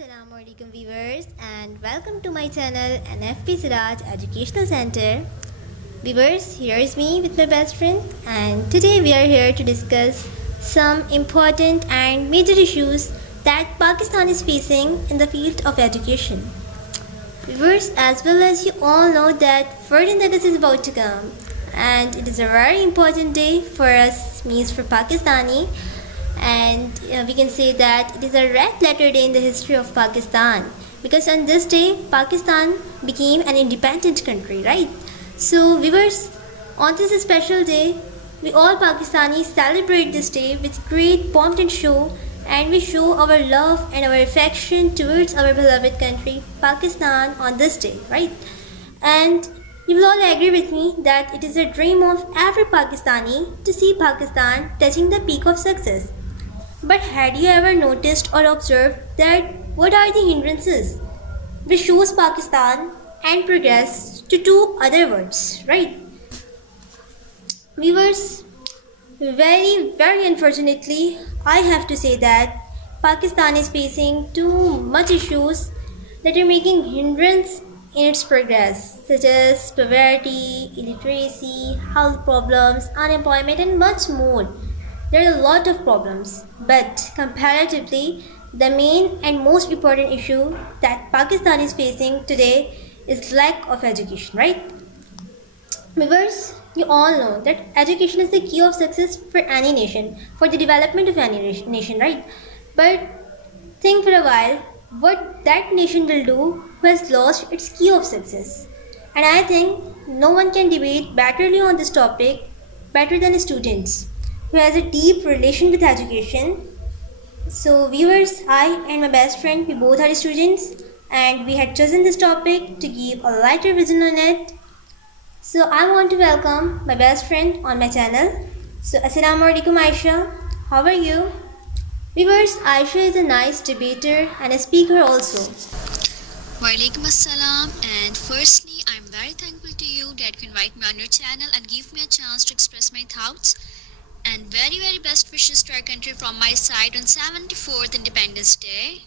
Assalamu alaikum viewers and welcome to my channel NFP Siraj Educational Center. Viewers, here is me with my best friend and today we are here to discuss some important and major issues that Pakistan is facing in the field of education. Viewers, as well as you all know that 14th August is about to come and it is a very important day for us, means for Pakistani, and we can say that it is a red letter day in the history of Pakistan because on this day Pakistan became an independent country, right? So viewers, on this special day we all Pakistanis celebrate this day with great pomp and show, and we show our love and our affection towards our beloved country Pakistan on this day, right? And you will all agree with me that it is a dream of every Pakistani to see Pakistan touching the peak of success. But had you ever noticed or observed that what are the hindrances which shows Pakistan and progress to two other words, right? Viewers, very unfortunately, I have to say that Pakistan is facing too much issues that are making hindrance in its progress, such as poverty, illiteracy, health problems, unemployment, and much more. There are a lot of problems, but comparatively, the main and most important issue that Pakistan is facing today is lack of education, right? Viewers, you all know that education is the key of success for any nation, for the development of any nation, right? But think for a while what that nation will do who has lost its key of success. And I think no one can debate betterly on this topic better than students who has a deep relation with education. So viewers, I and my best friend, we both are students and we had chosen this topic to give a lighter vision on it. So I want to welcome my best friend on my channel. So Assalamu alaikum Aisha, how are you? Viewers, Aisha is a nice debater and a speaker also. Walaikum assalam, and firstly I'm very thankful to you that you invite me on your channel and give me a chance to express my thoughts, and very best wishes to our country from my side on 74th Independence Day.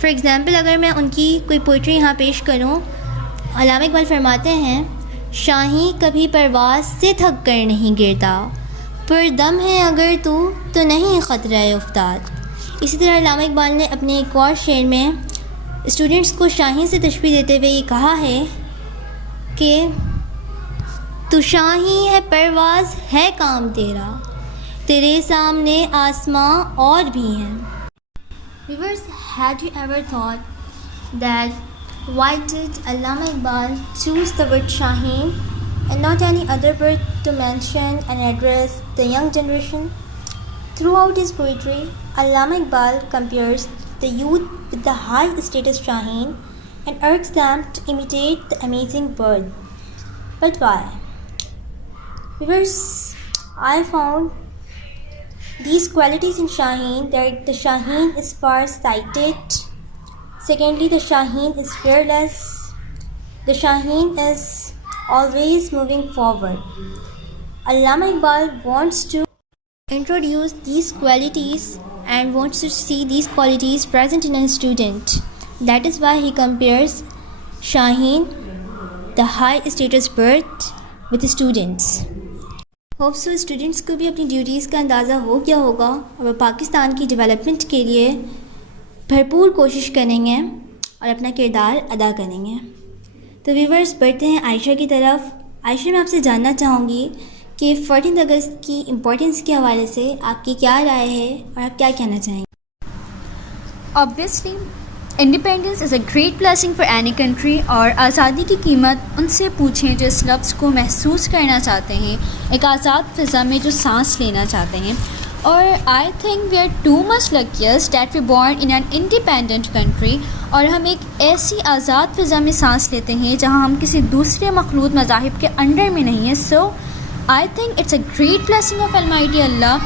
For example اگر میں ان کی کوئی poetry یہاں پیش کروں، علامہ اقبال فرماتے ہیں شاہیں کبھی پرواز سے تھک کر نہیں گرتا، پر دم ہے اگر تو نہیں خطرہ افتاد۔ اسی طرح علامہ اقبال نے اپنے ایک اور شعر میں اسٹوڈنٹس کو شاہیں سے تشبیہ دیتے ہوئے یہ کہا ہے کہ تو شاہیں ہے پرواز ہے کام تیرا، تیرے سامنے آسماں اور بھی ہیں۔ Viewers, had you ever thought that why did Allama Iqbal choose the word Shaheen and not any other word to mention and address the young generation? Throughout his poetry, Allama Iqbal compares the youth with the high status Shaheen and urges them to imitate the amazing bird. But why? Viewers, I found these qualities in Shaheen, that the Shaheen is far-sighted. Secondly, the Shaheen is fearless. The Shaheen is always moving forward. Allama Iqbal wants to introduce these qualities and wants to see these qualities present in a student. That is why he compares Shaheen, the high status bird, with students. Hope so students کو بھی اپنی duties کا اندازہ ہو گیا ہوگا اور وہ پاکستان کی ڈیولپمنٹ کے لیے بھرپور کوشش کریں گے اور اپنا کردار ادا کریں گے۔ تو ویورز بڑھتے ہیں عائشہ کی طرف۔ عائشہ، میں آپ سے جاننا چاہوں گی کہ 14 اگست کی امپورٹنس کے حوالے سے آپ کی کیا رائے ہے اور آپ کیا کہنا چاہیں گے؟ Obviously, independence is a great blessing for any country، اور آزادی کی قیمت ان سے پوچھیں جو اس لفظ کو محسوس کرنا چاہتے ہیں، ایک آزاد فضا میں جو سانس لینا چاہتے ہیں۔ اور I think we are too much luckiest that we born in an independent country، اور ہم ایک ایسی آزاد فضا میں سانس لیتے ہیں جہاں ہم کسی دوسرے مخلوط مذاہب کے انڈر میں نہیں ہیں۔ So I think it's a great blessing of Almighty Allah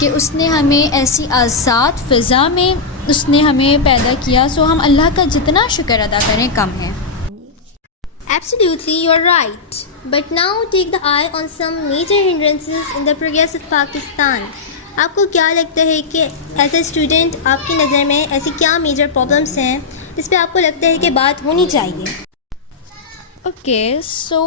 کہ اس نے ہمیں ایسی آزاد فضا میں اس نے ہمیں پیدا کیا۔ سو ہم اللہ کا جتنا شکر ادا کریں کم ہے۔ Absolutely, you're right. But now take the eye on some major hindrances in the progress of Pakistan. آپ کو کیا لگتا ہے کہ ایز اے اسٹوڈنٹ آپ کی نظر میں ایسی کیا میجر پرابلمس ہیں جس پہ آپ کو لگتا ہے کہ بات ہونی چاہیے؟ Okay, so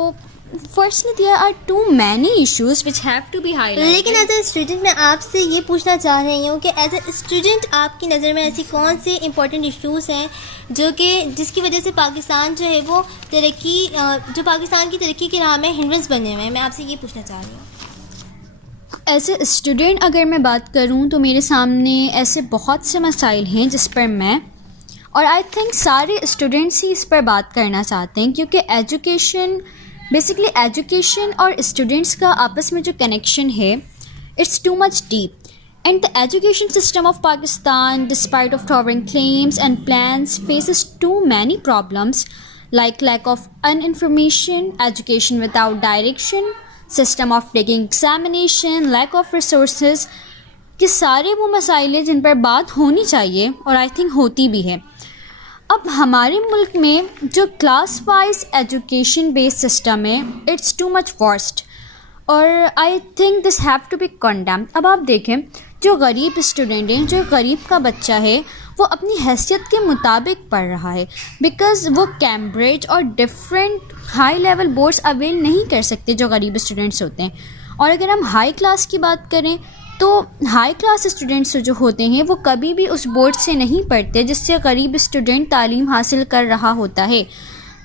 firstly there are too many issues which have to be highlighted. لیکن ایز اے اسٹوڈنٹ میں آپ سے یہ پوچھنا چاہ رہی ہوں کہ ایز اے اسٹوڈنٹ آپ کی نظر میں ایسی کون سے امپورٹنٹ ایشوز ہیں جو کہ جس کی وجہ سے پاکستان جو ہے وہ جو پاکستان کی ترقی کے راہ میں ہنڈرنس بنے ہوئے ہیں؟ میں آپ سے یہ پوچھنا چاہ رہی ہوں۔ ایز اے اسٹوڈنٹ اگر میں بات کروں تو میرے سامنے ایسے بہت سے مسائل ہیں جس پر میں اور آئی تھنک سارے اسٹوڈنٹس ہی اس پر بات کرنا چاہتے ہیں، کیونکہ بیسکلی ایجوکیشن اور اسٹوڈنٹس کا آپس میں جو کنیکشن ہے it's too much deep, and the education system of Pakistan despite of towering claims and plans faces too many problems like lack of information, education without direction, system of taking examination, lack of resources, کہ سارے وہ مسائل ہیں جن پر بات ہونی چاہیے اور آئی تھنک ہوتی بھی ہے۔ اب ہمارے ملک میں جو class wise education base system ہے اٹس ٹو مچ ورسٹ، اور I think this have to be condemned. اب آپ دیکھیں جو غریب اسٹوڈنٹ ہیں، جو غریب کا بچہ ہے، وہ اپنی حیثیت کے مطابق پڑھ رہا ہے، بیکاز وہ کیمبرج اور different high level boards oil نہیں کر سکتے جو غریب اسٹوڈنٹس ہوتے ہیں۔ اور اگر ہم ہائی کلاس کی بات کریں تو ہائی کلاس اسٹوڈنٹس جو ہوتے ہیں وہ کبھی بھی اس بورڈ سے نہیں پڑھتے جس سے غریب اسٹوڈنٹ تعلیم حاصل کر رہا ہوتا ہے۔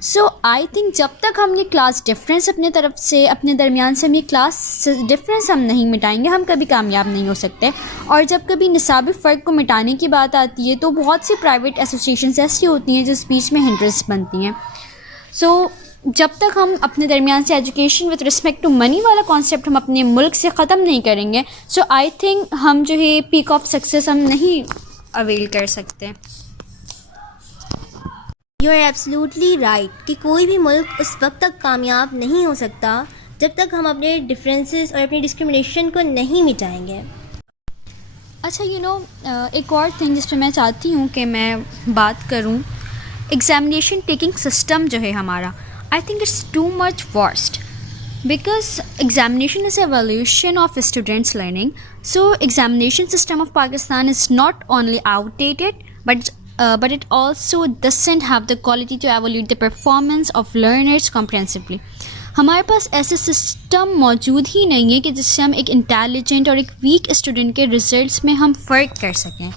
سو آئی تھنک جب تک ہم یہ کلاس ڈفرینس اپنے طرف سے، اپنے درمیان سے ہم یہ کلاس ڈفرینس ہم نہیں مٹائیں گے، ہم کبھی کامیاب نہیں ہو سکتے۔ اور جب کبھی نصابی فرق کو مٹانے کی بات آتی ہے تو بہت سی پرائیویٹ ایسوسیشنز ایسی ہوتی ہیں جس بیچ میں ہنڈرنس بنتی ہیں۔ سو جب تک ہم اپنے درمیان سے education with respect to money والا کانسیپٹ ہم اپنے ملک سے ختم نہیں کریں گے، سو آئی تھنک ہم جو ہے پیک آف سکسیس ہم نہیں اویل کر سکتے۔ یو آر ایبسلیوٹلی رائٹ کہ کوئی بھی ملک اس وقت تک کامیاب نہیں ہو سکتا جب تک ہم اپنے ڈفرینسز اور اپنی ڈسکرمنیشن کو نہیں مٹائیں گے۔ اچھا ایک اور تھنگ جس پہ میں چاہتی ہوں کہ میں بات کروں، ایگزامینیشن ٹیکنگ سسٹم جو ہے ہمارا، I think it's too much worst because examination is evolution of students' learning. So examination system of Pakistan is not only outdated but but it also doesn't have the quality to evaluate the performance of learners comprehensively. ہمارے پاس ایسے system موجود ہی نہیں ہے کہ جس سے ہم ایک انٹیلیجنٹ اور ایک ویک اسٹوڈنٹ کے ریزلٹس میں ہم فرق کر سکیں.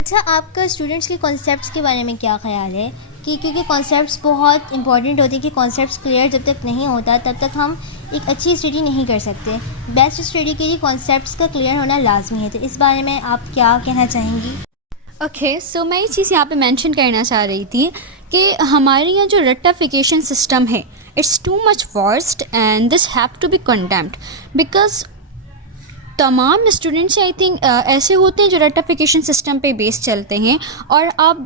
اچھا، آپ کا اسٹوڈنٹس کے کانسیپٹس کے بارے میں کیا خیال ہے؟ کیونکہ کانسیپٹس بہت امپورٹنٹ ہوتے ہیں کہ کانسیپٹس کلیئر جب تک نہیں ہوتا تب تک ہم ایک اچھی اسٹڈی نہیں کر سکتے. بیسٹ اسٹڈی کے لیے کانسیپٹس کا کلیئر ہونا لازمی ہے. تو اس بارے میں آپ کیا کہنا چاہیں گی؟ اوکے، سو میں یہ چیز یہاں پہ مینشن کرنا چاہ رہی تھی کہ ہمارے یہاں جو رٹیفیکیشن سسٹم ہے it's too much worst and this have to be condemned, because تمام اسٹوڈنٹس آئی تھنک ایسے ہوتے ہیں جو رٹیفیکیشن سسٹم پہ بیس چلتے ہیں. اور آپ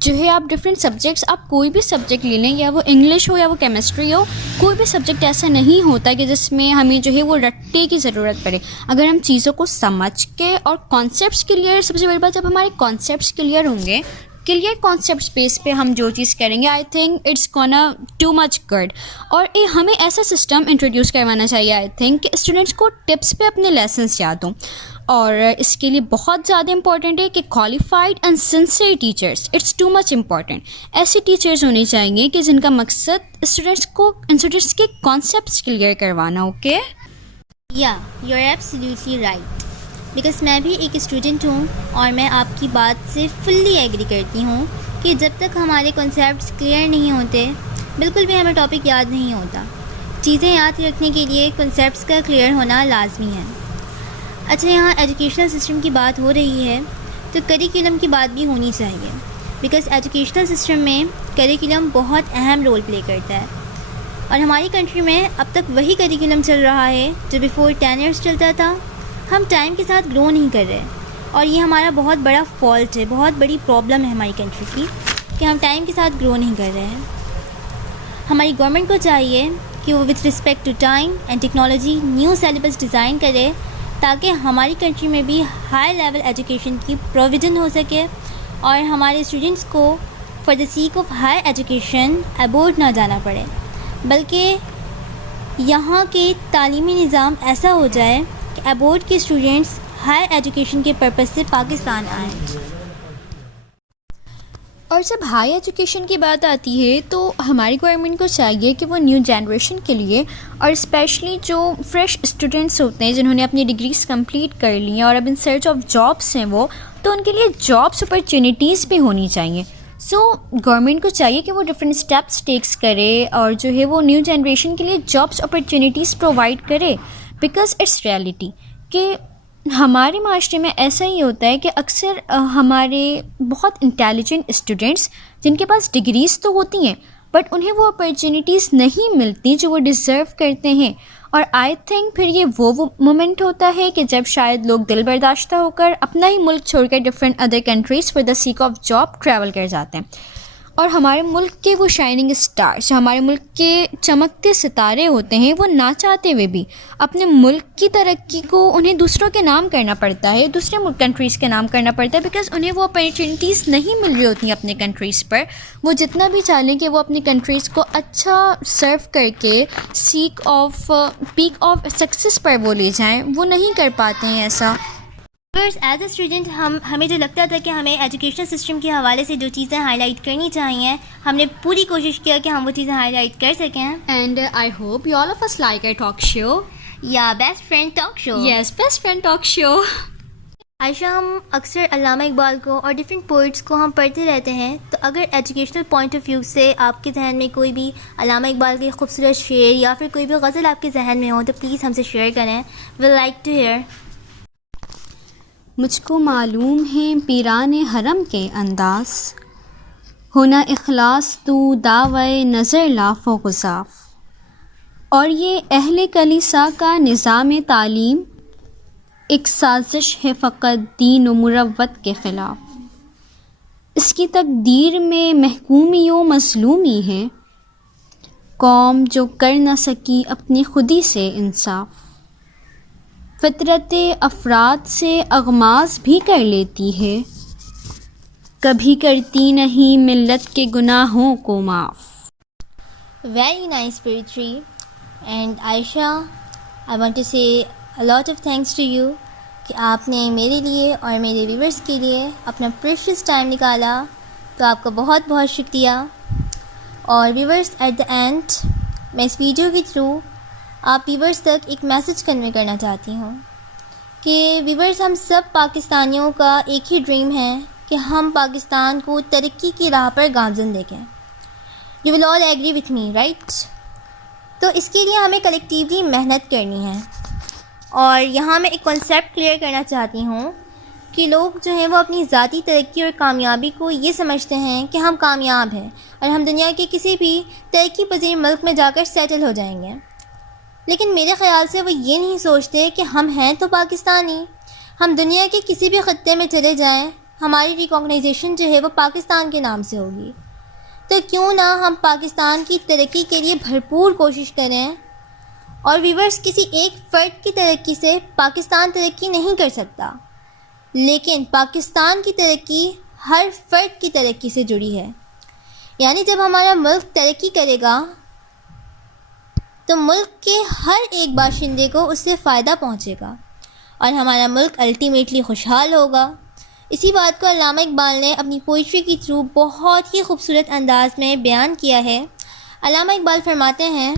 جو ہے آپ ڈفرینٹ سبجیکٹس، آپ کوئی بھی سبجیکٹ لے لیں، یا وہ انگلش ہو یا وہ کیمسٹری ہو، کوئی بھی سبجیکٹ ایسا نہیں ہوتا کہ جس میں ہمیں جو ہے وہ رٹے کی ضرورت پڑے. اگر ہم چیزوں کو سمجھ کے اور کانسیپٹس کلیئر، سب سے بڑی بات جب ہمارے کانسیپٹس کلیئر ہوں گے، کلیئر کانسیپٹس بیس پہ ہم جو چیز کریں گے، I think it's gonna too much good. اور ہمیں ایسا سسٹم انٹروڈیوس کروانا چاہیے آئی تھنک کہ اسٹوڈنٹس کو ٹپس پہ اپنے لیسنس یاد ہوں. اور اس کے لیے بہت زیادہ امپورٹنٹ ہے کہ qualified and sincere teachers, it's too much important. ایسے ٹیچرز ہونے چاہیے کہ جن کا مقصد اسٹوڈنٹس کے کانسیپٹس کلیئر کروانا. Okay, yeah you are absolutely right, because میں بھی ایک اسٹوڈنٹ ہوں اور میں آپ کی بات سے فلی ایگری کرتی ہوں کہ جب تک ہمارے کنسیپٹس کلیئر نہیں ہوتے، بالکل بھی ہمیں ٹاپک یاد نہیں ہوتا. چیزیں یاد رکھنے کے لیے کنسیپٹس کا کلیئر ہونا لازمی ہے. اچھا، یہاں ایجوکیشنل سسٹم کی بات ہو رہی ہے تو کریکولم کی بات بھی ہونی چاہیے، بیکاز ایجوکیشنل سسٹم میں کریکولم بہت اہم رول پلے کرتا ہے. اور ہماری کنٹری میں اب تک وہی کریکولم چل رہا ہے جو بیفور 10 ایئرس چلتا تھا. ہم ٹائم کے ساتھ گرو نہیں کر رہے، اور یہ ہمارا بہت بڑا فالٹ ہے، بہت بڑی پرابلم ہے ہماری کنٹری کی کہ ہم ٹائم کے ساتھ گرو نہیں کر رہے ہیں. ہماری گورنمنٹ کو چاہیے کہ وہ with respect to time and technology new syllabus design کرے تاکہ ہماری کنٹری میں بھی ہائی لیول ایجوکیشن کی پروویژن ہو سکے، اور ہمارے اسٹوڈنٹس کو for the sake of high education abroad نہ جانا پڑے، بلکہ یہاں کے تعلیمی نظام ایسا ہو جائے کہ ابورڈ کے اسٹوڈنٹس ہائی ایجوکیشن کے پرپز سے پاکستان آئیں. اور جب ہائی ایجوکیشن کی بات آتی ہے تو ہماری گورنمنٹ کو چاہیے کہ وہ نیو جنریشن کے لیے، اور اسپیشلی جو فریش اسٹوڈنٹس ہوتے ہیں جنہوں نے اپنی ڈگریز کمپلیٹ کر لی ہیں اور اب ان سرچ آف جابس ہیں وہ، تو ان کے لیے جابس اپرچونیٹیز بھی ہونی چاہیے. سو گورنمنٹ کو چاہیے کہ وہ ڈفرینٹ اسٹیپس ٹیکس کرے اور جو ہے وہ نیو جنریشن کے لیے جابس اپرچونیٹیز پرووائڈ کرے، بیکاز اٹس ریئلٹی کہ ہمارے معاشرے میں ایسا ہی ہوتا ہے کہ اکثر ہمارے بہت انٹیلیجنٹ اسٹوڈنٹس جن کے پاس ڈگریز تو ہوتی ہیں بٹ انہیں وہ اپرچونیٹیز نہیں ملتی جو وہ ڈیزرو کرتے ہیں. اور آئی تھنک پھر یہ وہ مومنٹ ہوتا ہے کہ جب شاید لوگ دل برداشتہ ہو کر اپنا ہی ملک چھوڑ کر different other countries for the sake of job travel کر جاتے ہیں. اور ہمارے ملک کے وہ شائننگ اسٹارس، ہمارے ملک کے چمکتے ستارے ہوتے ہیں، وہ نہ چاہتے ہوئے بھی اپنے ملک کی ترقی کو انہیں دوسروں کے نام کرنا پڑتا ہے، دوسرے کنٹریز کے نام کرنا پڑتا ہے، بیکاز انہیں وہ اپرچونیٹیز نہیں مل رہی ہوتی ہیں اپنے کنٹریز پر. وہ جتنا بھی چاہیں کہ وہ اپنی کنٹریز کو اچھا سرو کر کے پیک آف سکسیس پر وہ لے جائیں، وہ نہیں کر پاتے ہیں ایسا. ایز اے اسٹوڈنٹ ہمیں جو لگتا تھا کہ ہمیں ایجوکیشنل سسٹم کے حوالے سے جو چیزیں ہائی لائٹ کرنی چاہیے، ہم نے پوری کوشش کیا کہ ہم وہ چیزیں ہائی لائٹ کر سکیں. And I hope you all of us like a talk show. Yeah best friend talk show. Yes, best friend talk show. Ayesha, ہم اکثر علامہ اقبال کو اور ڈفرینٹ پوئٹس کو ہم پڑھتے رہتے ہیں، تو اگر ایجوکیشنل پوائنٹ آف ویو سے آپ کے ذہن میں کوئی بھی علامہ اقبال کی خوبصورت شعر یا پھر کوئی بھی غزل آپ کے ذہن میں ہو تو پلیز ہم سے شیئر کریں. We like to hear. مجھ کو معلوم ہے پیران حرم کے انداز، ہونا اخلاص تو دعوی نظر لاف و گزاف، اور یہ اہل کلیسا کا نظام تعلیم ایک سازش ہے فقط دین و مروت کے خلاف. اس کی تقدیر میں محکومی و مظلومی ہے، قوم جو کر نہ سکی اپنی خودی سے انصاف. فطرت افراد سے اغماض بھی کر لیتی ہے، کبھی کرتی نہیں ملت کے گناہوں کو معاف. Very nice poetry. And Aisha, I want to say a lot of thanks to you کہ آپ نے میرے لیے اور میرے ویورز کے لیے اپنا پریشیس ٹائم نکالا، تو آپ کا بہت بہت شکریہ۔ اور ویورز، ایٹ دا اینڈ میں اس ویڈیو کے تھرو آپ ویورز تک ایک میسج کنوے کرنا چاہتی ہوں کہ ویورز، ہم سب پاکستانیوں کا ایک ہی ڈریم ہے کہ ہم پاکستان کو ترقی کی راہ پر گامزن دیکھیں۔ You will all agree with me, right? تو اس کے لیے ہمیں کلیکٹیولی محنت کرنی ہے۔ اور یہاں میں ایک کنسیپٹ کلیئر کرنا چاہتی ہوں کہ لوگ جو ہیں وہ اپنی ذاتی ترقی اور کامیابی کو یہ سمجھتے ہیں کہ ہم کامیاب ہیں اور ہم دنیا کے کسی بھی ترقی پذیر ملک میں جا کر سیٹل ہو جائیں گے، لیکن میرے خیال سے وہ یہ نہیں سوچتے کہ ہم ہیں تو پاکستانی، ہم دنیا کے کسی بھی خطے میں چلے جائیں، ہماری ریکگنائزیشن جو ہے وہ پاکستان کے نام سے ہوگی۔ تو کیوں نہ ہم پاکستان کی ترقی کے لیے بھرپور کوشش کریں۔ اور ویورز، کسی ایک فرد کی ترقی سے پاکستان ترقی نہیں کر سکتا، لیکن پاکستان کی ترقی ہر فرد کی ترقی سے جڑی ہے۔ یعنی جب ہمارا ملک ترقی کرے گا تو ملک کے ہر ایک باشندے کو اس سے فائدہ پہنچے گا اور ہمارا ملک الٹیمیٹلی خوشحال ہوگا۔ اسی بات کو علامہ اقبال نے اپنی پوئٹری کے تھرو بہت ہی خوبصورت انداز میں بیان کیا ہے۔ علامہ اقبال فرماتے ہیں،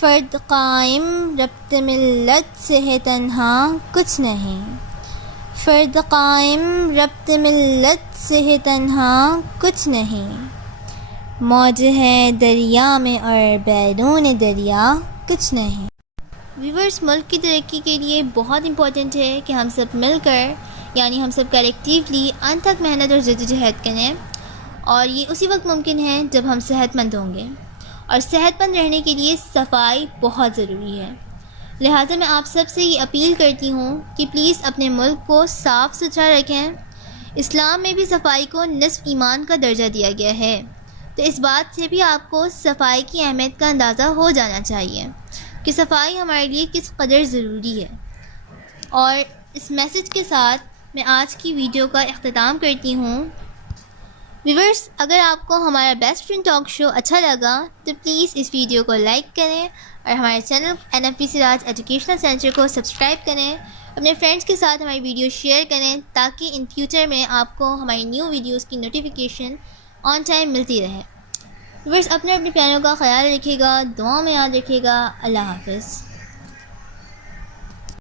فرد قائم ربط ملت سے ہے تنہا کچھ نہیں، فرد قائم ربط ملت سے ہے تنہا کچھ نہیں، موج ہے دریا میں اور بیرون دریا کچھ نہیں۔ ویورز، ملک کی ترقی کے لیے بہت امپورٹنٹ ہے کہ ہم سب مل کر، یعنی ہم سب کلیکٹیولی انتھک محنت اور جدوجہد کریں، اور یہ اسی وقت ممکن ہے جب ہم صحت مند ہوں گے، اور صحت مند رہنے کے لیے صفائی بہت ضروری ہے۔ لہٰذا میں آپ سب سے یہ اپیل کرتی ہوں کہ پلیز اپنے ملک کو صاف ستھرا رکھیں۔ اسلام میں بھی صفائی کو نصف ایمان کا درجہ دیا گیا ہے، تو اس بات سے بھی آپ کو صفائی کی اہمیت کا اندازہ ہو جانا چاہیے کہ صفائی ہمارے لیے کس قدر ضروری ہے۔ اور اس میسج کے ساتھ میں آج کی ویڈیو کا اختتام کرتی ہوں۔ ویورز، اگر آپ کو ہمارا بیسٹ فرینڈ ٹاک شو اچھا لگا تو پلیز اس ویڈیو کو لائک کریں اور ہمارے چینل NFP سراج ایجوکیشنل سینٹر کو سبسکرائب کریں، اپنے فرینڈس کے ساتھ ہماری ویڈیو شیئر کریں تاکہ ان فیوچر میں آپ کو ہماری نیو ویڈیوز کی نوٹیفیکیشن آن ٹائم ملتی رہے۔ ویورز، اپنے پیاروں کا خیال رکھیے گا، دعاؤں میں یاد رکھیے گا۔ اللہ حافظ۔